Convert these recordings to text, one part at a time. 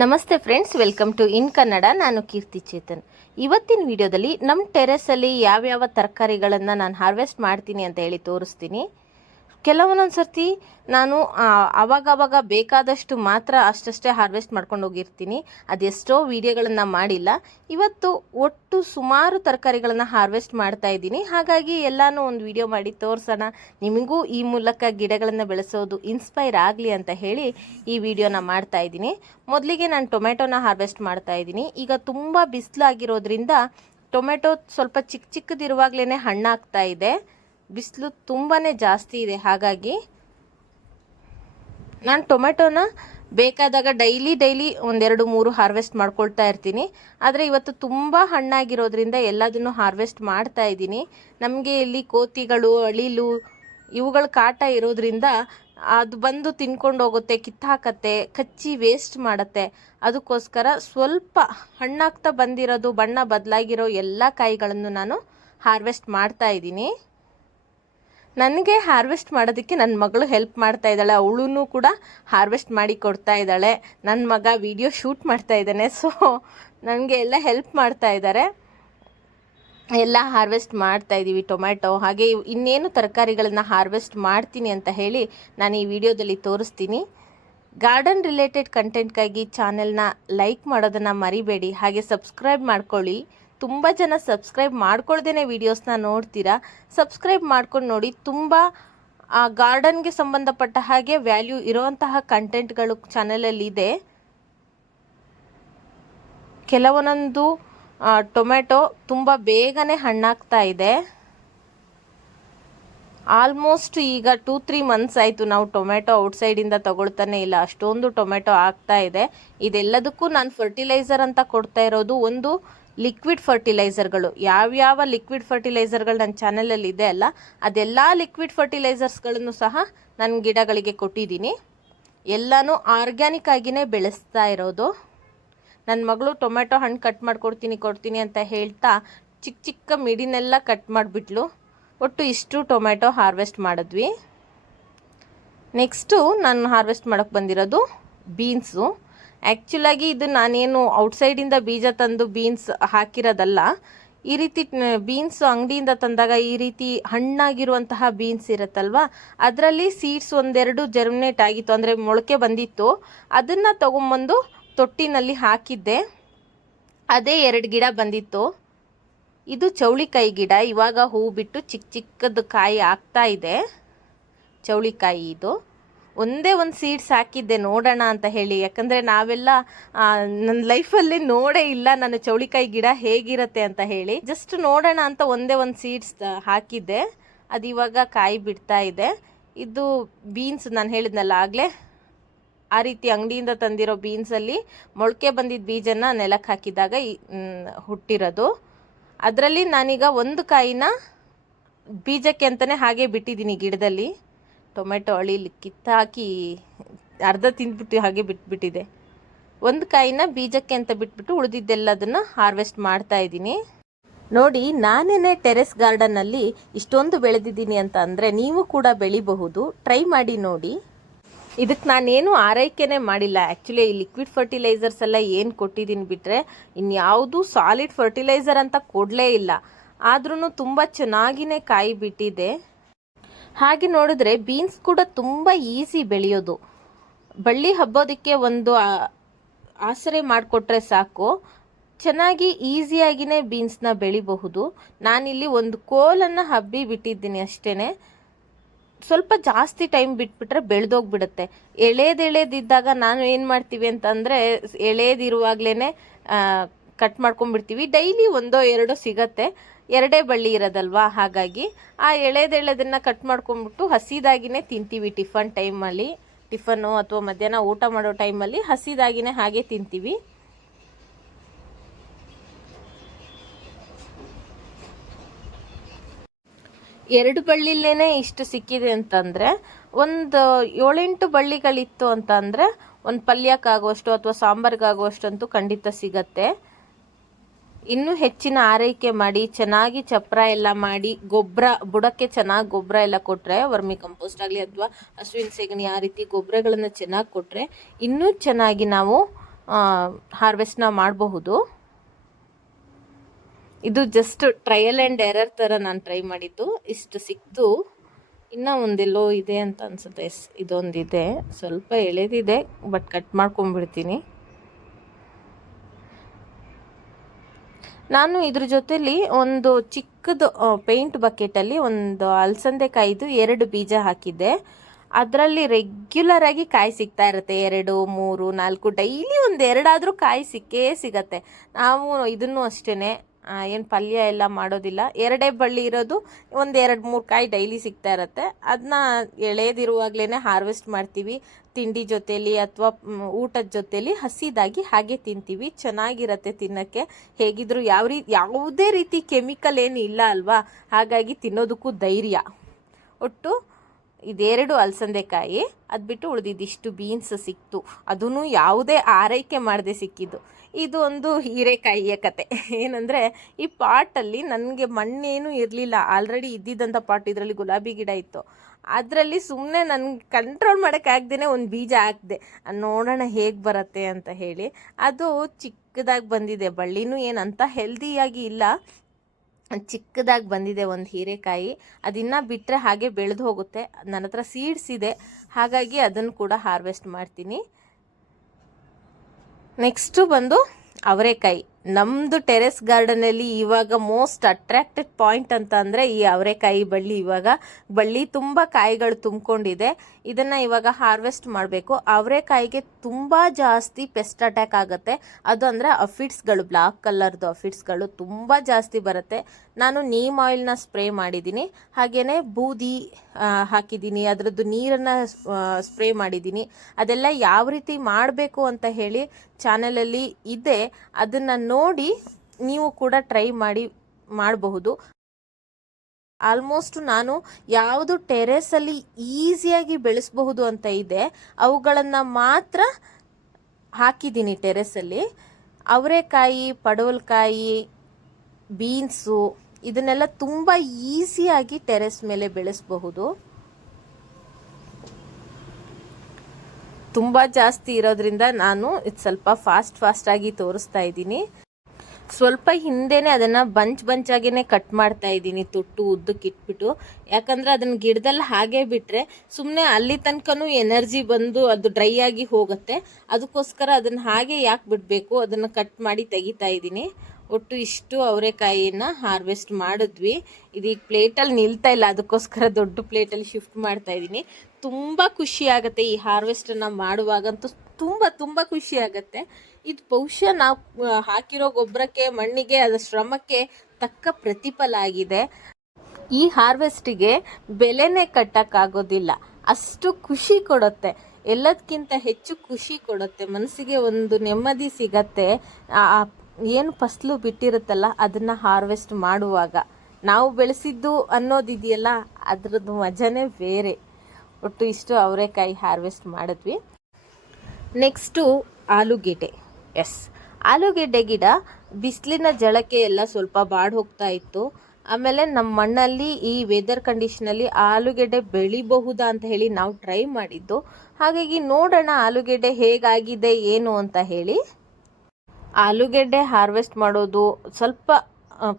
ನಮಸ್ತೆ friends, welcome to ಇನ್ ಕನ್ನಡ. ನಾನು ಕೀರ್ತಿ ಚೇತನ್. ಇವತ್ತಿನ ವಿಡಿಯೋದಲ್ಲಿ ನಮ್ಮ ಟೆರೆಸಲ್ಲಿ ಯಾವ್ಯಾವ ತರಕಾರಿಗಳನ್ನು ನಾನು ಹಾರ್ವೆಸ್ಟ್ ಮಾಡ್ತೀನಿ ಅಂತ ಹೇಳಿ ತೋರಿಸ್ತೀನಿ. ಕೆಲವೊಂದೊಂದು ಸರ್ತಿ ನಾನು ಅವಾಗವಾಗ ಬೇಕಾದಷ್ಟು ಮಾತ್ರ ಅಷ್ಟಷ್ಟೇ ಹಾರ್ವೆಸ್ಟ್ ಮಾಡ್ಕೊಂಡು ಹೋಗಿರ್ತೀನಿ. ಅದೆಷ್ಟೋ ವಿಡಿಯೋಗಳನ್ನು ಮಾಡಿಲ್ಲ. ಇವತ್ತು ಒಟ್ಟು ಸುಮಾರು ತರಕಾರಿಗಳನ್ನು ಹಾರ್ವೆಸ್ಟ್ ಮಾಡ್ತಾ ಇದ್ದೀನಿ. ಹಾಗಾಗಿ ಎಲ್ಲನೂ ಒಂದು ವಿಡಿಯೋ ಮಾಡಿ ತೋರಿಸೋಣ, ನಿಮಗೂ ಈ ಮೂಲಕ ಗಿಡಗಳನ್ನು ಬೆಳೆಸೋದು ಇನ್ಸ್ಪೈರ್ ಆಗಲಿ ಅಂತ ಹೇಳಿ ಈ ವಿಡಿಯೋನ ಮಾಡ್ತಾ ಇದ್ದೀನಿ. ಮೊದಲಿಗೆ ನಾನು ಟೊಮೆಟೊನ ಹಾರ್ವೆಸ್ಟ್ ಮಾಡ್ತಾ ಇದ್ದೀನಿ. ಈಗ ತುಂಬ ಬಿಸಿಲಾಗಿರೋದ್ರಿಂದ ಟೊಮೆಟೊ ಸ್ವಲ್ಪ ಚಿಕ್ಕ ಚಿಕ್ಕದಿರುವಾಗಲೇ ಹಣ್ಣಾಗ್ತಾ ಇದೆ. ಬಿಸಿಲು ತುಂಬಾ ಜಾಸ್ತಿ ಇದೆ. ಹಾಗಾಗಿ ನಾನು ಟೊಮೆಟೊನ ಬೇಕಾದಾಗ ಡೈಲಿ ಒಂದೆರಡು ಮೂರು ಹಾರ್ವೆಸ್ಟ್ ಮಾಡ್ಕೊಳ್ತಾ ಇರ್ತೀನಿ. ಆದರೆ ಇವತ್ತು ತುಂಬ ಹಣ್ಣಾಗಿರೋದ್ರಿಂದ ಎಲ್ಲದನ್ನು ಹಾರ್ವೆಸ್ಟ್ ಮಾಡ್ತಾ ಇದ್ದೀನಿ. ನಮಗೆ ಇಲ್ಲಿ ಕೋತಿಗಳು, ಅಳಿಲು ಇವುಗಳ ಕಾಟ ಇರೋದ್ರಿಂದ ಅದು ಬಂದು ತಿನ್ಕೊಂಡು ಹೋಗುತ್ತೆ, ಕಿತ್ತಾಕತ್ತೆ, ಕಚ್ಚಿ ವೇಸ್ಟ್ ಮಾಡುತ್ತೆ. ಅದಕ್ಕೋಸ್ಕರ ಸ್ವಲ್ಪ ಹಣ್ಣಾಗ್ತಾ ಬಂದಿರೋದು, ಬಣ್ಣ ಬದಲಾಗಿರೋ ಎಲ್ಲ ಕಾಯಿಗಳನ್ನು ನಾನು ಹಾರ್ವೆಸ್ಟ್ ಮಾಡ್ತಾ ಇದ್ದೀನಿ. ನನಗೆ ಹಾರ್ವೆಸ್ಟ್ ಮಾಡೋದಕ್ಕೆ ನನ್ನ ಮಗಳು ಹೆಲ್ಪ್ ಮಾಡ್ತಾ ಇದ್ದಾಳೆ. ಅವಳೂ ಕೂಡ ಹಾರ್ವೆಸ್ಟ್ ಮಾಡಿ ಕೊಡ್ತಾ ಇದ್ದಾಳೆ. ನನ್ನ ಮಗ ವಿಡಿಯೋ ಶೂಟ್ ಮಾಡ್ತಾ ಇದ್ದಾನೆ. ಸೊ ನನಗೆ ಎಲ್ಲ ಹೆಲ್ಪ್ ಮಾಡ್ತಾ ಇದ್ದಾರೆ. ಎಲ್ಲ ಹಾರ್ವೆಸ್ಟ್ ಮಾಡ್ತಾ ಇದ್ದೀವಿ. ಟೊಮ್ಯಾಟೊ ಹಾಗೆ ಇನ್ನೇನು ತರಕಾರಿಗಳನ್ನು ಹಾರ್ವೆಸ್ಟ್ ಮಾಡ್ತೀನಿ ಅಂತ ಹೇಳಿ ನಾನು ಈ ವಿಡಿಯೋದಲ್ಲಿ ತೋರಿಸ್ತೀನಿ. ಗಾರ್ಡನ್ ರಿಲೇಟೆಡ್ ಕಂಟೆಂಟ್ಗಾಗಿ ಚಾನೆಲ್ನ ಲೈಕ್ ಮಾಡೋದನ್ನು ಮರಿಬೇಡಿ. ಹಾಗೆ ಸಬ್ಸ್ಕ್ರೈಬ್ ಮಾಡ್ಕೊಳ್ಳಿ. ತುಂಬ ಜನ ಸಬ್ಸ್ಕ್ರೈಬ್ ಮಾಡ್ಕೊಳ್ದೇ ವೀಡಿಯೋಸ್ನ ನೋಡ್ತೀರಾ. ಸಬ್ಸ್ಕ್ರೈಬ್ ಮಾಡ್ಕೊಂಡು ನೋಡಿ. ತುಂಬ ಗಾರ್ಡನ್ಗೆ ಸಂಬಂಧಪಟ್ಟ ಹಾಗೆ ವ್ಯಾಲ್ಯೂ ಇರೋವಂತಹ ಕಂಟೆಂಟ್ಗಳು ಚಾನಲಲ್ಲಿ ಇದೆ. ಕೆಲವೊಂದೊಂದು ಟೊಮೆಟೊ ತುಂಬ ಬೇಗನೆ ಹಣ್ಣಾಗ್ತಾ ಇದೆ. ಆಲ್ಮೋಸ್ಟ್ ಈಗ 2-3 ಮಂತ್ಸ್ ಆಯಿತು ನಾವು ಟೊಮೆಟೊ ಔಟ್ಸೈಡಿಂದ ತಗೊಳ್ತಾನೆ ಇಲ್ಲ. ಅಷ್ಟೊಂದು ಟೊಮೆಟೊ ಆಗ್ತಾ ಇದೆ. ಇದೆಲ್ಲದಕ್ಕೂ ನಾನು ಫರ್ಟಿಲೈಸರ್ ಅಂತ ಕೊಡ್ತಾ ಇರೋದು ಒಂದು ಲಿಕ್ವಿಡ್ ಫರ್ಟಿಲೈಸರ್ಗಳು. ಯಾವ್ಯಾವ ಲಿಕ್ವಿಡ್ ಫರ್ಟಿಲೈಸರ್ಗಳು ನನ್ನ ಚಾನಲಲ್ಲಿ ಇದೆ ಅಲ್ಲ, ಅದೆಲ್ಲ ಲಿಕ್ವಿಡ್ ಫರ್ಟಿಲೈಸರ್ಸ್ಗಳನ್ನು ಸಹ ನನ್ನ ಗಿಡಗಳಿಗೆ ಕೊಟ್ಟಿದ್ದೀನಿ. ಎಲ್ಲನೂ ಆರ್ಗ್ಯಾನಿಕ್ ಆಗಿಯೇ ಬೆಳೆಸ್ತಾ ಇರೋದು. ನನ್ನ ಮಗಳು ಟೊಮೆಟೊ ಹಣ್ಣು ಕಟ್ ಕೊಡ್ತೀನಿ ಅಂತ ಹೇಳ್ತಾ ಚಿಕ್ಕ ಚಿಕ್ಕ ಮಿಡಿನೆಲ್ಲ ಕಟ್ ಮಾಡಿಬಿಟ್ಲು. ಒಟ್ಟು ಇಷ್ಟು ಟೊಮೆಟೊ ಹಾರ್ವೆಸ್ಟ್ ಮಾಡಿದ್ವಿ. ನೆಕ್ಸ್ಟು ನಾನು ಹಾರ್ವೆಸ್ಟ್ ಮಾಡೋಕ್ಕೆ ಬಂದಿರೋದು ಬೀನ್ಸು. ಆ್ಯಕ್ಚುಲಾಗಿ ಇದು ನಾನೇನು ಔಟ್ಸೈಡಿಂದ ಬೀಜ ತಂದು ಬೀನ್ಸ್ ಹಾಕಿರೋದಲ್ಲ. ಈ ರೀತಿ ಬೀನ್ಸ್ ಅಂಗಡಿಯಿಂದ ತಂದಾಗ ಈ ರೀತಿ ಹಣ್ಣಾಗಿರುವಂತಹ ಬೀನ್ಸ್ ಇರುತ್ತಲ್ವ, ಅದರಲ್ಲಿ ಸೀಡ್ಸ್ ಒಂದೆರಡು ಜರ್ಮಿನೇಟ್ ಆಗಿತ್ತು, ಅಂದರೆ ಮೊಳಕೆ ಬಂದಿತ್ತು. ಅದನ್ನು ತೊಗೊಂಬಂದು ತೊಟ್ಟಿನಲ್ಲಿ ಹಾಕಿದ್ದೆ. ಅದೇ 2 ಗಿಡ ಬಂದಿತ್ತು. ಇದು ಚೌಳಿಕಾಯಿ ಗಿಡ. ಇವಾಗ ಹೂ ಬಿಟ್ಟು ಚಿಕ್ಕ ಚಿಕ್ಕದು ಕಾಯಿ ಆಗ್ತಾ ಇದೆ. ಚೌಳಿಕಾಯಿ ಇದು ಒಂದೇ ಒಂದು ಸೀಡ್ಸ್ ಹಾಕಿದ್ದೆ ನೋಡೋಣ ಅಂತ ಹೇಳಿ. ಯಾಕಂದರೆ ನಾವೆಲ್ಲ ನನ್ನ ಲೈಫಲ್ಲಿ ನೋಡೇ ಇಲ್ಲ ನಾನು ಚೌಳಿಕಾಯಿ ಗಿಡ ಹೇಗಿರುತ್ತೆ ಅಂತ ಹೇಳಿ. ಜಸ್ಟ್ ನೋಡೋಣ ಅಂತ ಒಂದೇ ಒಂದು ಸೀಡ್ಸ್ ಹಾಕಿದ್ದೆ. ಅದು ಇವಾಗ ಕಾಯಿ ಬಿಡ್ತಾ ಇದೆ. ಇದು ಬೀನ್ಸ್ ನಾನು ಹೇಳಿದ್ನಲ್ಲ ಆಗಲೇ, ಆ ರೀತಿ ಅಂಗಡಿಯಿಂದ ತಂದಿರೋ ಬೀನ್ಸಲ್ಲಿ ಮೊಳಕೆ ಬಂದಿದ್ದ ಬೀಜನ ನೆಲಕ್ಕೆ ಹಾಕಿದಾಗ ಹುಟ್ಟಿರೋದು. ಅದರಲ್ಲಿ ನಾನೀಗ ಒಂದು ಕಾಯಿನ ಬೀಜಕ್ಕೆ ಅಂತಲೇ ಹಾಗೆ ಬಿಟ್ಟಿದ್ದೀನಿ ಗಿಡದಲ್ಲಿ. ಟೊಮೆಟೊ ಅಳಿಲಿ ಕಿತ್ತಾಕಿ ಅರ್ಧ ತಿಂದ್ಬಿಟ್ಟು ಹಾಗೆ ಬಿಟ್ಬಿಟ್ಟಿದೆ. ಒಂದು ಕಾಯಿನ ಬೀಜಕ್ಕೆ ಅಂತ ಬಿಟ್ಬಿಟ್ಟು ಉಳಿದಿದ್ದೆಲ್ಲದನ್ನು ಹಾರ್ವೆಸ್ಟ್ ಮಾಡ್ತಾ ಇದ್ದೀನಿ. ನೋಡಿ, ನಾನೇನೆ ಟೆರೆಸ್ ಗಾರ್ಡನ್ನಲ್ಲಿ ಇಷ್ಟೊಂದು ಬೆಳೆದಿದ್ದೀನಿ ಅಂತ ಅಂದರೆ ನೀವು ಕೂಡ ಬೆಳಿಬಹುದು. ಟ್ರೈ ಮಾಡಿ ನೋಡಿ. ಇದಕ್ಕೆ ನಾನೇನು ಆರೈಕೆನೇ ಮಾಡಿಲ್ಲ. ಆ್ಯಕ್ಚುಲಿ ಈ ಲಿಕ್ವಿಡ್ ಫರ್ಟಿಲೈಸರ್ಸ್ ಎಲ್ಲ ಏನು ಕೊಟ್ಟಿದ್ದೀನಿ ಬಿಟ್ಟರೆ ಇನ್ಯಾವುದೂ ಸಾಲಿಡ್ ಫರ್ಟಿಲೈಸರ್ ಅಂತ ಕೊಡಲೇ ಇಲ್ಲ. ಆದ್ರೂ ತುಂಬ ಚೆನ್ನಾಗಿಯೇ ಕಾಯಿ ಬಿಟ್ಟಿದೆ. ಹಾಗೆ ನೋಡಿದ್ರೆ ಬೀನ್ಸ್ ಕೂಡ ತುಂಬ ಈಸಿ ಬೆಳೆಯೋದು. ಬಳ್ಳಿ ಹಬ್ಬೋದಕ್ಕೆ ಒಂದು ಆಸರೆ ಮಾಡಿಕೊಟ್ರೆ ಸಾಕು, ಚೆನ್ನಾಗಿ ಈಸಿಯಾಗಿಯೇ ಬೀನ್ಸ್ನ ಬೆಳಿಬಹುದು. ನಾನಿಲ್ಲಿ ಒಂದು ಕೋಲನ್ನು ಹಬ್ಬಿ ಬಿಟ್ಟಿದ್ದೀನಿ ಅಷ್ಟೇ. ಸ್ವಲ್ಪ ಜಾಸ್ತಿ ಟೈಮ್ ಬಿಟ್ಬಿಟ್ರೆ ಬೆಳೆದೋಗ್ಬಿಡುತ್ತೆ. ಎಳೆದಿದ್ದಾಗ ನಾನು ಏನು ಮಾಡ್ತೀವಿ ಅಂತಂದರೆ, ಎಳೆದಿರುವಾಗಲೇ ಕಟ್ ಮಾಡ್ಕೊಂಡ್ಬಿಡ್ತೀವಿ. ಡೈಲಿ ಒಂದೋ ಎರಡೋ ಸಿಗತ್ತೆ, 2 ಬಳ್ಳಿ ಇರೋದಲ್ವಾ. ಹಾಗಾಗಿ ಆ ಎಳೆದೆಳೆದನ್ನು ಕಟ್ ಮಾಡ್ಕೊಂಡ್ಬಿಟ್ಟು ಹಸಿದಾಗಿನೇ ತಿಂತೀವಿ. ಟಿಫನ್ನು ಅಥವಾ ಮಧ್ಯಾಹ್ನ ಊಟ ಮಾಡೋ ಟೈಮಲ್ಲಿ ಹಸಿದಾಗಿನೇ ಹಾಗೆ ತಿಂತೀವಿ. ಎರಡು ಬಳ್ಳಿಲೇನೆ ಇಷ್ಟು ಸಿಕ್ಕಿದೆ ಅಂತಂದರೆ, ಒಂದು 7-8 ಬಳ್ಳಿಗಳಿತ್ತು ಅಂತಂದರೆ ಒಂದು ಪಲ್ಯಕ್ಕಾಗುವಷ್ಟು ಅಥವಾ ಸಾಂಬಾರಿಗಾಗುವಷ್ಟು ಅಂತೂ ಖಂಡಿತ ಸಿಗತ್ತೆ. ಇನ್ನೂ ಹೆಚ್ಚಿನ ಆರೈಕೆ ಮಾಡಿ ಚೆನ್ನಾಗಿ ಚಪ್ರ ಎಲ್ಲ ಮಾಡಿ ಗೊಬ್ಬರ ಬುಡಕ್ಕೆ ಚೆನ್ನಾಗಿ ಗೊಬ್ಬರ ಎಲ್ಲ ಕೊಟ್ಟರೆ, ವರ್ಮಿ ಕಂಪೋಸ್ಟ್ ಆಗಲಿ ಅಥವಾ ಹಸುವಿನ ಸೆಗಣಿ ಆ ರೀತಿ ಗೊಬ್ಬರಗಳನ್ನು ಚೆನ್ನಾಗಿ ಕೊಟ್ಟರೆ ಇನ್ನೂ ಚೆನ್ನಾಗಿ ನಾವು ಹಾರ್ವೆಸ್ಟ್ನ ಮಾಡಬಹುದು. ಇದು ಜಸ್ಟ್ ಟ್ರಯಲ್ ಆ್ಯಂಡ್ ಎರರ್ ಥರ ನಾನು ಟ್ರೈ ಮಾಡಿದ್ದು. ಇಷ್ಟು ಸಿಕ್ತು. ಇನ್ನೂ ಒಂದೆಲ್ಲೋ ಇದೆ ಅಂತ ಅನಿಸುತ್ತೆ. ಎಸ್, ಇದೊಂದಿದೆ, ಸ್ವಲ್ಪ ಎಳೆದಿದೆ, ಬಟ್ ಕಟ್ ಮಾಡ್ಕೊಂಡ್ಬಿಡ್ತೀನಿ. ನಾನು ಇದ್ರ ಜೊತೆಲಿ ಒಂದು ಚಿಕ್ಕದು ಪೇಂಟ್ ಬಕೆಟಲ್ಲಿ ಒಂದು ಅಲಸಂದೆಕಾಯಿದು 2 ಬೀಜ ಹಾಕಿದ್ದೆ. ಅದರಲ್ಲಿ ರೆಗ್ಯುಲರ್ ಆಗಿ ಕಾಯಿ ಸಿಗ್ತಾ ಇರುತ್ತೆ. 2, 3, 4 ಡೈಲಿ ಒಂದು 2 ಆದರೂ ಕಾಯಿ ಸಿಕ್ಕೇ ಸಿಗತ್ತೆ. ನಾವು ಇದನ್ನು ಅಷ್ಟೇ, ಏನು ಪಲ್ಯ ಎಲ್ಲ ಮಾಡೋದಿಲ್ಲ. 2 ಬಳ್ಳಿ ಇರೋದು, ಒಂದು 2-3 ಕಾಯಿ ಡೈಲಿ ಸಿಗ್ತಾ ಇರುತ್ತೆ. ಅದನ್ನ ಎಳೆದಿರುವಾಗಲೇ ಹಾರ್ವೆಸ್ಟ್ ಮಾಡ್ತೀವಿ. ತಿಂಡಿ ಜೊತೇಲಿ ಅಥವಾ ಊಟದ ಜೊತೇಲಿ ಹಸಿದಾಗಿ ಹಾಗೆ ತಿಂತೀವಿ. ಚೆನ್ನಾಗಿರತ್ತೆ ತಿನ್ನೋಕ್ಕೆ. ಹೇಗಿದ್ರು ಯಾವುದೇ ರೀತಿ ಕೆಮಿಕಲ್ ಏನು ಇಲ್ಲ ಅಲ್ವಾ, ಹಾಗಾಗಿ ತಿನ್ನೋದಕ್ಕೂ ಧೈರ್ಯ. ಒಟ್ಟು ಇದೆರಡು ಅಲಸಂದೆಕಾಯಿ, ಅದು ಬಿಟ್ಟು ಉಳಿದಿದ್ದಿಷ್ಟು ಬೀನ್ಸ್ ಸಿಕ್ತು. ಅದೂ ಯಾವುದೇ ಆರೈಕೆ ಮಾಡದೆ ಸಿಕ್ಕಿದ್ದು. ಇದು ಒಂದು ಹೀರೆಕಾಯಿಯ ಕತೆ. ಏನಂದರೆ, ಈ ಪಾಟಲ್ಲಿ ನನಗೆ ಮಣ್ಣೇನೂ ಇರಲಿಲ್ಲ. ಆಲ್ರೆಡಿ ಇದ್ದಿದ್ದಂಥ ಪಾಟ್, ಇದರಲ್ಲಿ ಗುಲಾಬಿ ಗಿಡ ಇತ್ತು. ಅದರಲ್ಲಿ ಸುಮ್ಮನೆ ನನಗೆ ಕಂಟ್ರೋಲ್ ಮಾಡೋಕ್ಕಾಗ್ದೇ ಒಂದು ಬೀಜ ಹಾಕಿದೆ, ನೋಡೋಣ ಹೇಗೆ ಬರುತ್ತೆ ಅಂತ ಹೇಳಿ. ಅದು ಚಿಕ್ಕದಾಗಿ ಬಂದಿದೆ. ಬಳ್ಳಿನೂ ಏನಂತ ಹೆಲ್ದಿಯಾಗಿ ಇಲ್ಲ, ಚಿಕ್ಕದಾಗಿ ಬಂದಿದೆ ಒಂದು ಹೀರೆಕಾಯಿ. ಅದಿನ್ನ ಬಿಟ್ಟರೆ ಹಾಗೆ ಬೆಳೆದು ಹೋಗುತ್ತೆ. ನನ್ನ ಹತ್ರ ಸೀಡ್ಸ್ ಇದೆ, ಹಾಗಾಗಿ ಅದನ್ನು ಕೂಡ ಹಾರ್ವೆಸ್ಟ್ ಮಾಡ್ತೀನಿ. ನೆಕ್ಸ್ಟು ಬಂದು ಅವರೆಕಾಯಿ. ನಮ್ಮದು ಟೆರೆಸ್ ಗಾರ್ಡನಲ್ಲಿ ಇವಾಗ ಮೋಸ್ಟ್ ಅಟ್ರಾಕ್ಟೆಡ್ ಪಾಯಿಂಟ್ ಅಂತ ಅಂದರೆ ಈ ಅವರೆಕಾಯಿ ಬಳ್ಳಿ. ಇವಾಗ ಬಳ್ಳಿ ತುಂಬ ಕಾಯಿಗಳು ತುಂಬಿಕೊಂಡಿದೆ. ಇದನ್ನು ಇವಾಗ ಹಾರ್ವೆಸ್ಟ್ ಮಾಡಬೇಕು. ಅವರೆಕಾಯಿಗೆ ತುಂಬ ಜಾಸ್ತಿ ಪೆಸ್ಟ್ ಅಟ್ಯಾಕ್ ಆಗುತ್ತೆ. ಅದು ಅಂದರೆ ಅಫಿಡ್ಸ್ಗಳು, ಬ್ಲಾಕ್ ಕಲರ್ದು ಅಫಿಡ್ಸ್ಗಳು ತುಂಬ ಜಾಸ್ತಿ ಬರುತ್ತೆ. ನಾನು ನೀಮ್ ಆಯಿಲ್ನ ಸ್ಪ್ರೇ ಮಾಡಿದ್ದೀನಿ, ಹಾಗೆಯೇ ಬೂದಿ ಹಾಕಿದ್ದೀನಿ, ಅದರದ್ದು ನೀರನ್ನು ಸ್ಪ್ರೇ ಮಾಡಿದ್ದೀನಿ. ಅದೆಲ್ಲ ಯಾವ ರೀತಿ ಮಾಡಬೇಕು ಅಂತ ಹೇಳಿ ಚಾನಲಲ್ಲಿ ಇದೆ, ಅದನ್ನು ನೋಡಿ ನೀವು ಕೂಡ ಟ್ರೈ ಮಾಡಬಹುದು. ಆಲ್ಮೋಸ್ಟ್ ನಾನು ಯಾವುದು ಟೆರೆಸಲ್ಲಿ ಈಸಿಯಾಗಿ ಬೆಳೆಸಬಹುದು ಅಂತ ಇದೆ ಅವುಗಳನ್ನು ಮಾತ್ರ ಹಾಕಿದ್ದೀನಿ ಟೆರೆಸಲ್ಲಿ. ಅವರೆಕಾಯಿ, ಪಡವಲಕಾಯಿ, ಬೀನ್ಸು ಇದನ್ನೆಲ್ಲ ತುಂಬ ಈಸಿಯಾಗಿ ಟೆರೆಸ್ ಮೇಲೆ ಬೆಳೆಸಬಹುದು. ತುಂಬ ಜಾಸ್ತಿ ಇರೋದ್ರಿಂದ ನಾನು ಇದು ಸ್ವಲ್ಪ ಫಾಸ್ಟಾಗಿ ತೋರಿಸ್ತಾ ಇದ್ದೀನಿ. ಸ್ವಲ್ಪ ಹಿಂದೆನೇ ಅದನ್ನು ಬಂಚಾಗೇ ಕಟ್ ಮಾಡ್ತಾ ಇದ್ದೀನಿ, ತೊಟ್ಟು ಉದ್ದಕ್ಕೆ ಇಟ್ಬಿಟ್ಟು. ಯಾಕಂದರೆ ಅದನ್ನು ಗಿಡದಲ್ಲಿ ಹಾಗೆ ಬಿಟ್ಟರೆ ಸುಮ್ಮನೆ ಅಲ್ಲಿ ತನಕನೂ ಎನರ್ಜಿ ಬಂದು ಅದು ಡ್ರೈ ಆಗಿ ಹೋಗುತ್ತೆ. ಅದಕ್ಕೋಸ್ಕರ ಅದನ್ನು ಹಾಗೆ ಯಾಕೆ ಬಿಡಬೇಕು, ಅದನ್ನು ಕಟ್ ಮಾಡಿ ತೆಗಿತಾ ಇದ್ದೀನಿ. ಒಟ್ಟು ಇಷ್ಟು ಅವರೆಕಾಯಿನ ಹಾರ್ವೆಸ್ಟ್ ಮಾಡಿದ್ವಿ. ಇದೀಗ ಪ್ಲೇಟಲ್ಲಿ ನಿಲ್ತಾ ಇಲ್ಲ, ಅದಕ್ಕೋಸ್ಕರ ದೊಡ್ಡ ಪ್ಲೇಟಲ್ಲಿ ಶಿಫ್ಟ್ ಮಾಡ್ತಾ ಇದ್ದೀನಿ. ತುಂಬ ಖುಷಿ ಆಗುತ್ತೆ ಈ ಹಾರ್ವೆಸ್ಟನ್ನು ಮಾಡುವಾಗಂತೂ, ತುಂಬ ಖುಷಿ ಆಗುತ್ತೆ. ಇದು ಬಹುಶಃ ನಾವು ಹಾಕಿರೋ ಗೊಬ್ಬರಕ್ಕೆ, ಮಣ್ಣಿಗೆ, ಅದರ ಶ್ರಮಕ್ಕೆ ತಕ್ಕ ಪ್ರತಿಫಲ ಆಗಿದೆ. ಈ ಹಾರ್ವೆಸ್ಟಿಗೆ ಬೆಲೆನೇ ಕಟ್ಟಕ್ಕಾಗೋದಿಲ್ಲ, ಅಷ್ಟು ಖುಷಿ ಕೊಡುತ್ತೆ. ಎಲ್ಲದಕ್ಕಿಂತ ಹೆಚ್ಚು ಖುಷಿ ಕೊಡುತ್ತೆ, ಮನಸ್ಸಿಗೆ ಒಂದು ನೆಮ್ಮದಿ ಸಿಗತ್ತೆ. ಏನು ಫಸಲು ಬಿಟ್ಟಿರುತ್ತಲ್ಲ ಅದನ್ನು ಹಾರ್ವೆಸ್ಟ್ ಮಾಡುವಾಗ ನಾವು ಬೆಳೆಸಿದ್ದು ಅನ್ನೋದಿದೆಯಲ್ಲ, ಅದ್ರದ್ದು ಮಜಾನೇ ಬೇರೆ. ಒಟ್ಟು ಇಷ್ಟು ಅವರೆಕಾಯಿ ಹಾರ್ವೆಸ್ಟ್ ಮಾಡಿದ್ವಿ. ನೆಕ್ಸ್ಟು ಆಲೂಗೆಡ್ಡೆ. ಆಲೂಗೆಡ್ಡೆ ಗಿಡ ಬಿಸಿಲಿನ ಜಳಕ್ಕೆ ಎಲ್ಲ ಸ್ವಲ್ಪ ಬಾಡಿ ಹೋಗ್ತಾ ಇತ್ತು. ಆಮೇಲೆ ನಮ್ಮ ಮಣ್ಣಲ್ಲಿ ಈ ವೆದರ್ ಕಂಡೀಷನಲ್ಲಿ ಆಲೂಗೆಡ್ಡೆ ಬೆಳಿಬಹುದಾ ಅಂತ ಹೇಳಿ ನಾವು ಟ್ರೈ ಮಾಡಿದ್ದು. ಹಾಗಾಗಿ ನೋಡೋಣ ಆಲೂಗೆಡ್ಡೆ ಹೇಗಾಗಿದೆ ಏನು ಅಂತ ಹೇಳಿ. ಆಲೂಗೆಡ್ಡೆ ಹಾರ್ವೆಸ್ಟ್ ಮಾಡೋದು ಸ್ವಲ್ಪ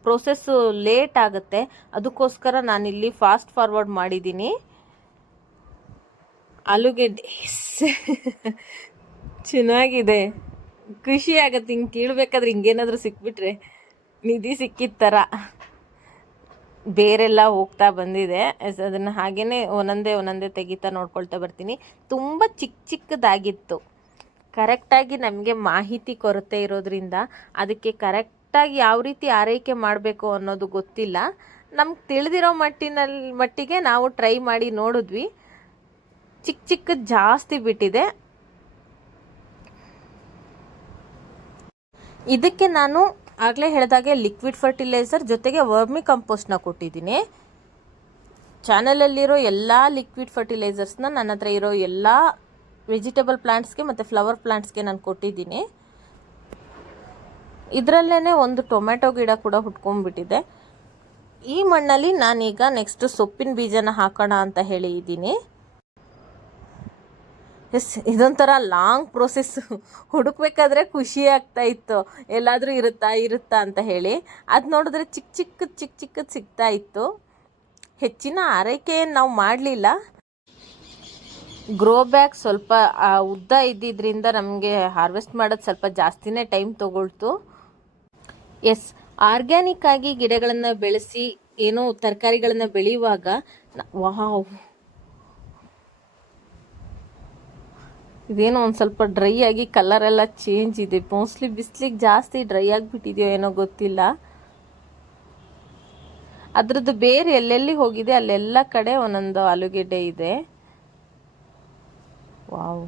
ಪ್ರೋಸೆಸ್ಸು ಲೇಟ್ ಆಗುತ್ತೆ, ಅದಕ್ಕೋಸ್ಕರ ನಾನಿಲ್ಲಿ ಫಾಸ್ಟ್ ಫಾರ್ವರ್ಡ್ ಮಾಡಿದ್ದೀನಿ. ಆಲೂಗೆಡ್ಡೆ ಚೆನ್ನಾಗಿದೆ, ಖುಷಿ ಆಗುತ್ತೆ. ಹಿಂಗೆ ಕೀಳ್ಬೇಕಾದ್ರೆ ಹಿಂಗೇನಾದರೂ ಸಿಕ್ಬಿಟ್ರೆ ನಿಧಿ ಸಿಕ್ಕಿದ ಥರ. ಬೇರೆಲ್ಲ ಹೋಗ್ತಾ ಬಂದಿದೆ, ಅದನ್ನು ಹಾಗೇ ಒಂದೊಂದೇ ತೆಗಿತಾ ನೋಡ್ಕೊಳ್ತಾ ಬರ್ತೀನಿ. ತುಂಬ ಚಿಕ್ಕದಾಗಿತ್ತು. ಕರೆಕ್ಟಾಗಿ ನಮಗೆ ಮಾಹಿತಿ ಕೊರತೆ ಇರೋದ್ರಿಂದ ಅದಕ್ಕೆ ಕರೆಕ್ಟಾಗಿ ಯಾವ ರೀತಿ ಆರೈಕೆ ಮಾಡಬೇಕು ಅನ್ನೋದು ಗೊತ್ತಿಲ್ಲ. ನಮ್ಗೆ ತಿಳಿದಿರೋ ಮಟ್ಟಿಗೆ ನಾವು ಟ್ರೈ ಮಾಡಿ ನೋಡಿದ್ವಿ. ಚಿಕ್ಕದು ಜಾಸ್ತಿ ಬಿಟ್ಟಿದೆ. ಇದಕ್ಕೆ ನಾನು ಆಗಲೇ ಹೇಳಿದಾಗೆ ಲಿಕ್ವಿಡ್ ಫರ್ಟಿಲೈಸರ್ ಜೊತೆಗೆ ವರ್ಮಿ ಕಂಪೋಸ್ಟ್ನ ಕೊಟ್ಟಿದ್ದೀನಿ. ಚಾನಲಲ್ಲಿರೋ ಎಲ್ಲ ಲಿಕ್ವಿಡ್ ಫರ್ಟಿಲೈಸರ್ಸ್ನ ನನ್ನ ಹತ್ರ ಇರೋ ಎಲ್ಲ ವೆಜಿಟೇಬಲ್ ಪ್ಲಾಂಟ್ಸ್ಗೆ ಮತ್ತು ಫ್ಲವರ್ ಪ್ಲಾಂಟ್ಸ್ಗೆ ನಾನು ಕೊಟ್ಟಿದ್ದೀನಿ. ಇದರಲ್ಲೇ ಒಂದು ಟೊಮೆಟೊ ಗಿಡ ಕೂಡ ಹುಟ್ಕೊಂಡ್ಬಿಟ್ಟಿದೆ. ಈ ಮಣ್ಣಲ್ಲಿ ನಾನೀಗ ನೆಕ್ಸ್ಟ್ ಸೊಪ್ಪಿನ ಬೀಜನ ಹಾಕೋಣ ಅಂತ ಹೇಳಿದ್ದೀನಿ. ಎಸ್, ಇದೊಂಥರ ಲಾಂಗ್ ಪ್ರೋಸೆಸ್. ಹುಡುಕ್ಬೇಕಾದ್ರೆ ಖುಷಿ ಆಗ್ತಾ ಇತ್ತು, ಎಲ್ಲಾದರೂ ಇರುತ್ತಾ ಅಂತ ಹೇಳಿ. ಅದು ನೋಡಿದ್ರೆ ಚಿಕ್ಕ ಚಿಕ್ಕದು ಸಿಗ್ತಾ ಇತ್ತು. ಹೆಚ್ಚಿನ ಆರೈಕೆ ನಾವು ಮಾಡಲಿಲ್ಲ. ಗ್ರೋ ಬ್ಯಾಗ್ ಸ್ವಲ್ಪ ಉದ್ದ ಇದ್ದಿದ್ದರಿಂದ ನಮಗೆ ಹಾರ್ವೆಸ್ಟ್ ಮಾಡೋದು ಸ್ವಲ್ಪ ಜಾಸ್ತಿನೇ ಟೈಮ್ ತೊಗೊಳ್ತು. ಎಸ್, ಆರ್ಗ್ಯಾನಿಕ್ ಆಗಿ ಗಿಡಗಳನ್ನು ಬೆಳೆಸಿ ಏನೋ ತರಕಾರಿಗಳನ್ನು ಬೆಳೆಯುವಾಗ ವಾವ್, ಇದೇನೋ ಒಂದು ಸ್ವಲ್ಪ ಡ್ರೈ ಆಗಿ ಕಲರೆಲ್ಲ ಚೇಂಜ್ ಇದೆ. ಮೋಸ್ಟ್ಲಿ ಬಿಸಿಲಿಗೆ ಜಾಸ್ತಿ ಡ್ರೈ ಆಗಿಬಿಟ್ಟಿದೆಯೋ ಏನೋ ಗೊತ್ತಿಲ್ಲ. ಅದ್ರದ್ದು ಬೇರೆ ಎಲ್ಲೆಲ್ಲಿ ಹೋಗಿದೆ ಅಲ್ಲೆಲ್ಲ ಕಡೆ ಒಂದೊಂದು ಆಲೂಗೆಡ್ಡೆ ಇದೆ. ವಾವ್,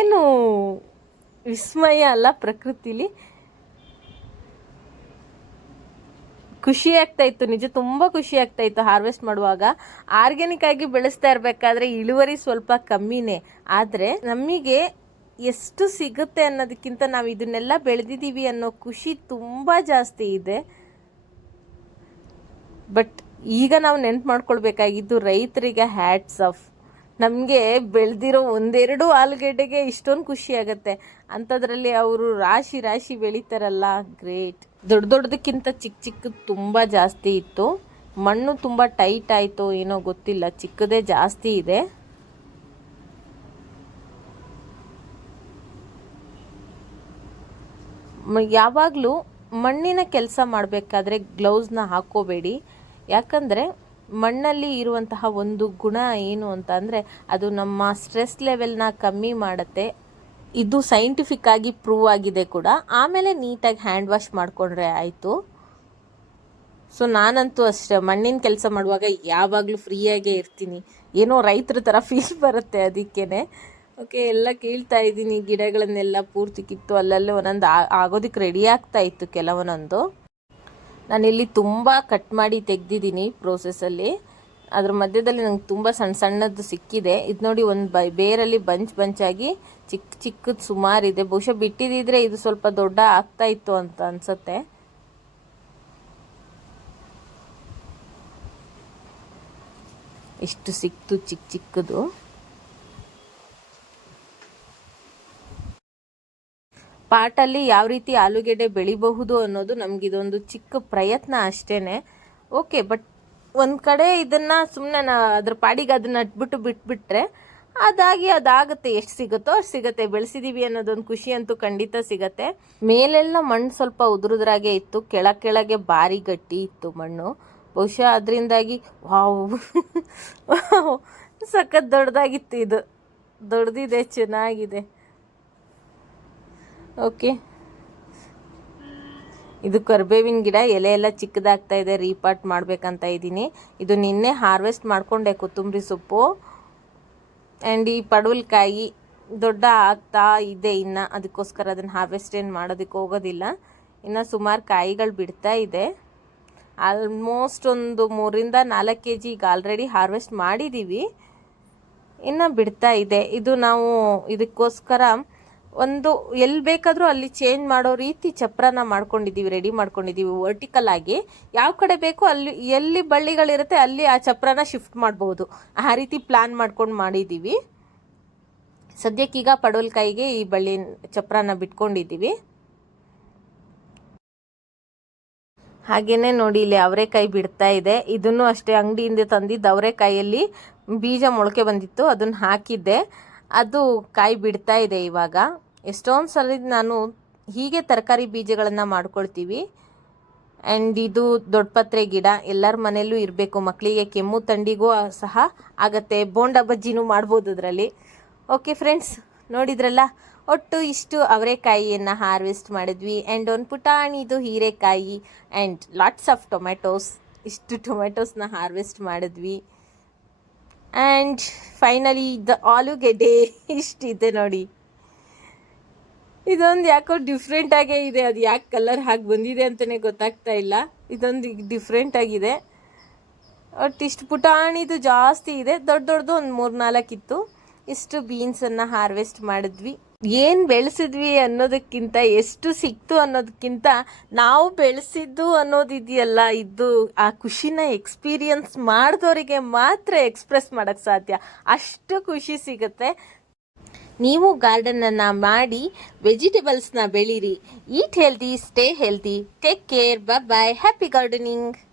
ಏನು ವಿಸ್ಮಯ ಅಲ್ಲ ಪ್ರಕೃತಿಲಿ. ಖುಷಿ ಆಗ್ತಾ ಇತ್ತು, ನಿಜ ತುಂಬ ಖುಷಿ ಆಗ್ತಾ ಇತ್ತು ಹಾರ್ವೆಸ್ಟ್ ಮಾಡುವಾಗ. ಆರ್ಗ್ಯಾನಿಕ್ ಆಗಿ ಬೆಳೆಸ್ತಾ ಇರಬೇಕಾದ್ರೆ ಇಳುವರಿ ಸ್ವಲ್ಪ ಕಮ್ಮಿನೇ, ಆದರೆ ನಮಗೆ ಎಷ್ಟು ಸಿಗುತ್ತೆ ಅನ್ನೋದಕ್ಕಿಂತ ನಾವು ಇದನ್ನೆಲ್ಲ ಬೆಳೆದಿದ್ದೀವಿ ಅನ್ನೋ ಖುಷಿ ತುಂಬ ಜಾಸ್ತಿ ಇದೆ. ಬಟ್ ಈಗ ನಾವು ನೆನ್ಪು ಮಾಡ್ಕೊಳ್ಬೇಕಾಗಿದ್ದು ರೈತರಿಗೆ ಹ್ಯಾಟ್ಸ್ ಆಫ್. ನಮಗೆ ಬೆಳೆದಿರೋ ಒಂದೆರಡು ಆಲೂಗೆಡ್ಡೆಗೆ ಇಷ್ಟೊಂದು ಖುಷಿ ಆಗುತ್ತೆ, ಅಂಥದ್ರಲ್ಲಿ ಅವರು ರಾಶಿ ರಾಶಿ ಬೆಳೀತಾರಲ್ಲ, ಗ್ರೇಟ್. ದೊಡ್ಡದಕ್ಕಿಂತ ಚಿಕ್ಕದು ತುಂಬ ಜಾಸ್ತಿ ಇತ್ತು. ಮಣ್ಣು ತುಂಬ ಟೈಟ್ ಆಯಿತು ಏನೋ ಗೊತ್ತಿಲ್ಲ, ಚಿಕ್ಕದೇ ಜಾಸ್ತಿ ಇದೆ. ಯಾವಾಗಲೂ ಮಣ್ಣಿನ ಕೆಲಸ ಮಾಡಬೇಕಾದ್ರೆ ಗ್ಲೌಸ್ನ ಹಾಕ್ಕೋಬೇಡಿ. ಯಾಕಂದರೆ ಮಣ್ಣಲ್ಲಿ ಇರುವಂತಹ ಒಂದು ಗುಣ ಏನು ಅಂತ ಅಂದರೆ ಅದು ನಮ್ಮ ಸ್ಟ್ರೆಸ್ ಲೆವೆಲ್ನ ಕಮ್ಮಿ ಮಾಡುತ್ತೆ. ಇದು ಸೈಂಟಿಫಿಕ್ ಆಗಿ ಪ್ರೂವ್ ಆಗಿದೆ ಕೂಡ. ಆಮೇಲೆ ನೀಟಾಗಿ ಹ್ಯಾಂಡ್ ವಾಶ್ ಮಾಡಿಕೊಂಡ್ರೆ ಆಯಿತು. ಸೊ ನಾನಂತೂ ಅಷ್ಟೇ ಮಣ್ಣಿನ ಕೆಲಸ ಮಾಡುವಾಗ ಯಾವಾಗಲೂ ಫ್ರೀಯಾಗೇ ಇರ್ತೀನಿ. ಏನೋ ರೈತರ ಥರ ಫೀಲ್ ಬರುತ್ತೆ ಅದಕ್ಕೇ. ಓಕೆ, ಎಲ್ಲ ಕೇಳ್ತಾ ಇದ್ದೀನಿ. ಗಿಡಗಳನ್ನೆಲ್ಲ ಪೂರ್ತಿ ಕಿತ್ತು ಅಲ್ಲಲ್ಲೇ ಒಂದೊಂದು ಆಗೋದಕ್ಕೆ ರೆಡಿ ಆಗ್ತಾ ಇತ್ತು ಕೆಲವೊಂದೊಂದು. ನಾನಿಲ್ಲಿ ತುಂಬ ಕಟ್ ಮಾಡಿ ತೆಗೆದಿದ್ದೀನಿ ಪ್ರೋಸೆಸ್ಸಲ್ಲಿ. ಅದ್ರ ಮಧ್ಯದಲ್ಲಿ ನಂಗೆ ತುಂಬ ಸಣ್ಣದು ಸಿಕ್ಕಿದೆ. ಇದು ನೋಡಿ, ಒಂದು ಬೇರಲ್ಲಿ ಬಂಚಾಗಿ ಚಿಕ್ಕದು ಸುಮಾರಿದೆ. ಬಹುಶಃ ಬಿಟ್ಟಿದ್ದಿದ್ರೆ ಇದು ಸ್ವಲ್ಪ ದೊಡ್ಡ ಆಗ್ತಾ ಇತ್ತು ಅಂತ ಅನ್ಸುತ್ತೆ. ಇಷ್ಟು ಸಿಕ್ತು ಚಿಕ್ಕದು. ಪಾಟಲ್ಲಿ ಯಾವ ರೀತಿ ಆಲೂಗೆಡ್ಡೆ ಬೆಳಿಬಹುದು ಅನ್ನೋದು ನಮಗಿದೊಂದು ಚಿಕ್ಕ ಪ್ರಯತ್ನ ಅಷ್ಟೇ. ಓಕೆ, ಬಟ್ ಒಂದು ಕಡೆ ಇದನ್ನು ಸುಮ್ಮನೆ ಅದ್ರ ಪಾಡಿಗೆ ಅದನ್ನ ಬಿಟ್ಬಿಟ್ರೆ ಅದಾಗುತ್ತೆ. ಎಷ್ಟು ಸಿಗುತ್ತೋ ಅಷ್ಟು ಸಿಗುತ್ತೆ. ಬೆಳೆಸಿದೀವಿ ಅನ್ನೋದೊಂದು ಖುಷಿ ಅಂತೂ ಖಂಡಿತ ಸಿಗತ್ತೆ. ಮೇಲೆಲ್ಲ ಮಣ್ಣು ಸ್ವಲ್ಪ ಉದುರುದ್ರಾಗೆ ಇತ್ತು, ಕೆಳಗೆ ಭಾರಿ ಗಟ್ಟಿ ಇತ್ತು ಮಣ್ಣು. ಬಹುಶಃ ಅದರಿಂದಾಗಿ ವಾವ್ ಸಖತ್ ದೊಡ್ಡದಾಗಿತ್ತು. ಇದು ದೊಡ್ಡದಿದೆ, ಚೆನ್ನಾಗಿದೆ. ಓಕೆ, ಇದು ಕರಿಬೇವಿನ ಗಿಡ. ಎಲೆ ಎಲ್ಲ ಚಿಕ್ಕದಾಗ್ತಾ ಇದೆ, ರೀಪಾಟ್ ಮಾಡ್ಬೇಕಂತ ಇದ್ದೀನಿ. ಇದು ನಿನ್ನೆ ಹಾರ್ವೆಸ್ಟ್ ಮಾಡ್ಕೊಂಡೆ, ಕೊತ್ತಂಬರಿ ಸೊಪ್ಪು. ಆ್ಯಂಡ್ ಈ ಪಡವಲಕಾಯಿ ದೊಡ್ಡ ಆಗ್ತಾ ಇದೆ ಇನ್ನು, ಅದಕ್ಕೋಸ್ಕರ ಅದನ್ನು ಹಾರ್ವೆಸ್ಟ್ ಏನು ಮಾಡೋದಕ್ಕೆ ಹೋಗೋದಿಲ್ಲ. ಇನ್ನು ಸುಮಾರು ಕಾಯಿಗಳು ಬಿಡ್ತಾ ಇದೆ. ಆಲ್ಮೋಸ್ಟ್ ಒಂದು 3-4 kg ಈಗ ಆಲ್ರೆಡಿ ಹಾರ್ವೆಸ್ಟ್ ಮಾಡಿದ್ದೀವಿ, ಇನ್ನು ಬಿಡ್ತಾ ಇದೆ. ಇದು ನಾವು ಇದಕ್ಕೋಸ್ಕರ ಒಂದು ಎಲ್ಲಿ ಬೇಕಾದರೂ ಅಲ್ಲಿ ಚೇಂಜ್ ಮಾಡೋ ರೀತಿ ಚಪ್ರನ ಮಾಡ್ಕೊಂಡಿದ್ದೀವಿ, ರೆಡಿ ಮಾಡ್ಕೊಂಡಿದ್ದೀವಿ. ವರ್ಟಿಕಲ್ ಆಗಿ ಯಾವ ಕಡೆ ಬೇಕೋ ಅಲ್ಲಿ, ಎಲ್ಲಿ ಬಳ್ಳಿಗಳಿರುತ್ತೆ ಅಲ್ಲಿ ಆ ಚಪ್ರನ ಶಿಫ್ಟ್ ಮಾಡ್ಬೋದು. ಆ ರೀತಿ ಪ್ಲ್ಯಾನ್ ಮಾಡ್ಕೊಂಡು ಮಾಡಿದ್ದೀವಿ. ಸದ್ಯಕ್ಕೀಗ ಪಡವಲಕಾಯಿಗೆ ಈ ಬಳ್ಳಿ ಚಪ್ರನ ಬಿಟ್ಕೊಂಡಿದ್ದೀವಿ. ಹಾಗೆಯೇ ನೋಡಿ, ಇಲ್ಲಿ ಅವರೆಕಾಯಿ ಬಿಡ್ತಾ ಇದೆ. ಇದನ್ನು ಅಷ್ಟೇ ಅಂಗಡಿಯಿಂದ ತಂದಿದ್ದು ಅವರೆಕಾಯಲ್ಲಿ ಬೀಜ ಮೊಳಕೆ ಬಂದಿತ್ತು, ಅದನ್ನು ಹಾಕಿದ್ದೆ. ಅದು ಕಾಯಿ ಬಿಡ್ತಾ ಇದೆ ಇವಾಗ. ಎಷ್ಟೊಂದು ಸಲ ನಾನು ಹೀಗೆ ತರಕಾರಿ ಬೀಜಗಳನ್ನು ಮಾಡ್ಕೊಳ್ತೀವಿ. ಆ್ಯಂಡ್ ಇದು ದೊಡ್ಡಪತ್ರೆ ಗಿಡ ಎಲ್ಲರ ಮನೆಯಲ್ಲೂ ಇರಬೇಕು. ಮಕ್ಕಳಿಗೆ ಕೆಮ್ಮು ಥಂಡಿಗೂ ಸಹ ಆಗತ್ತೆ. ಬೋಂಡ ಬಜ್ಜಿನೂ ಮಾಡ್ಬೋದು ಅದರಲ್ಲಿ. ಓಕೆ ಫ್ರೆಂಡ್ಸ್, ನೋಡಿದ್ರಲ್ಲ, ಒಟ್ಟು ಇಷ್ಟು ಅವರೆಕಾಯಿಯನ್ನು ಹಾರ್ವೆಸ್ಟ್ ಮಾಡಿದ್ವಿ. ಆ್ಯಂಡ್ ಒಂದು ಪುಟಾಣಿದು ಹೀರೆಕಾಯಿ ಆ್ಯಂಡ್ ಲಾಟ್ಸ್ ಆಫ್ ಟೊಮೆಟೋಸ್, ಇಷ್ಟು ಟೊಮೆಟೋಸ್ನ ಹಾರ್ವೆಸ್ಟ್ ಮಾಡಿದ್ವಿ. ಆ್ಯಂಡ್ ಫೈನಲಿ ದ ಆಲೂಗೆಡ್ಡೆ ಇಷ್ಟಿದೆ ನೋಡಿ. ಇದೊಂದು ಯಾಕೋ ಡಿಫ್ರೆಂಟಾಗೇ ಇದೆ, ಅದು ಯಾಕೆ ಕಲರ್ ಹಾಗೆ ಬಂದಿದೆ ಅಂತಲೇ ಗೊತ್ತಾಗ್ತಾ ಇಲ್ಲ. ಇದೊಂದು ಡಿಫ್ರೆಂಟಾಗಿದೆ. ಒಟ್ಟು ಇಷ್ಟು ಪುಟಾಣಿದು ಜಾಸ್ತಿ ಇದೆ, ದೊಡ್ಡದು ಒಂದು 3-4 ಇತ್ತು. ಇಷ್ಟು ಬೀನ್ಸನ್ನು ಹಾರ್ವೆಸ್ಟ್ ಮಾಡಿದ್ವಿ. ಏನು ಬೆಳೆಸಿದ್ವಿ ಅನ್ನೋದಕ್ಕಿಂತ ಎಷ್ಟು ಸಿಕ್ತು ಅನ್ನೋದಕ್ಕಿಂತ ನಾವು ಬೆಳೆಸಿದ್ದು ಅನ್ನೋದಿದೆಯಲ್ಲ, ಇದು ಆ ಖುಷಿನ ಎಕ್ಸ್ಪೀರಿಯನ್ಸ್ ಮಾಡಿದವರಿಗೆ ಮಾತ್ರ ಎಕ್ಸ್ಪ್ರೆಸ್ ಮಾಡೋಕ್ಕೆ ಸಾಧ್ಯ. ಅಷ್ಟು ಖುಷಿ ಸಿಗುತ್ತೆ. ನೀವು ಗಾರ್ಡನನ್ನು ಮಾಡಿ ವೆಜಿಟೇಬಲ್ಸ್ನ ಬೆಳೀರಿ. Eat healthy, stay healthy, take care, bye, happy gardening.